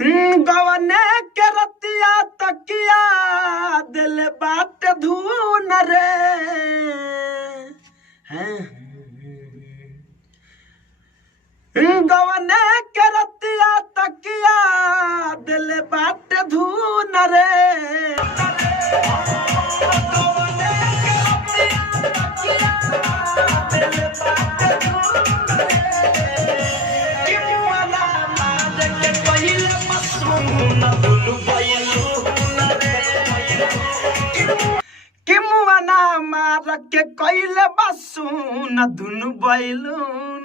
गवने के रतिया तकिया दिल बाट धून रे गवने के रतिया तकिया दिल बाट धून रे मार के कइले बसु न दुनु बैलू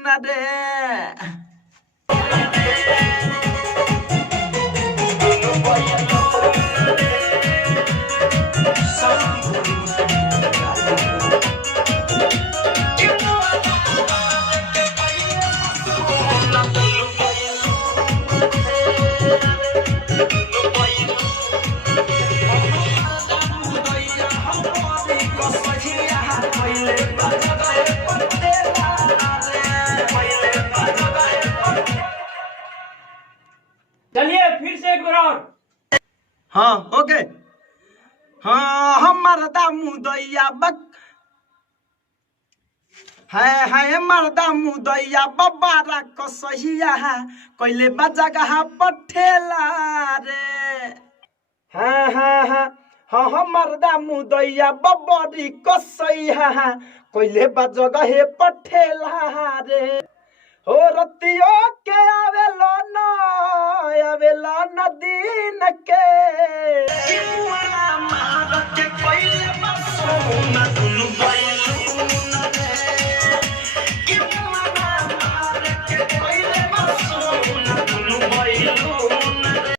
न रे चलिए फिर से एक बार और। हाँ ओके हाँ हमारा दामू दैया बक है मर्दा मुदैया बबारा कसहिया कइले बजगह पठेला रे हाँ मर्दा मुदैया बबरी कसैया कइले बजगह पठेला रे हो रतियो के आवेलो न दिन के मार के कइले बसो न दुनु बैलू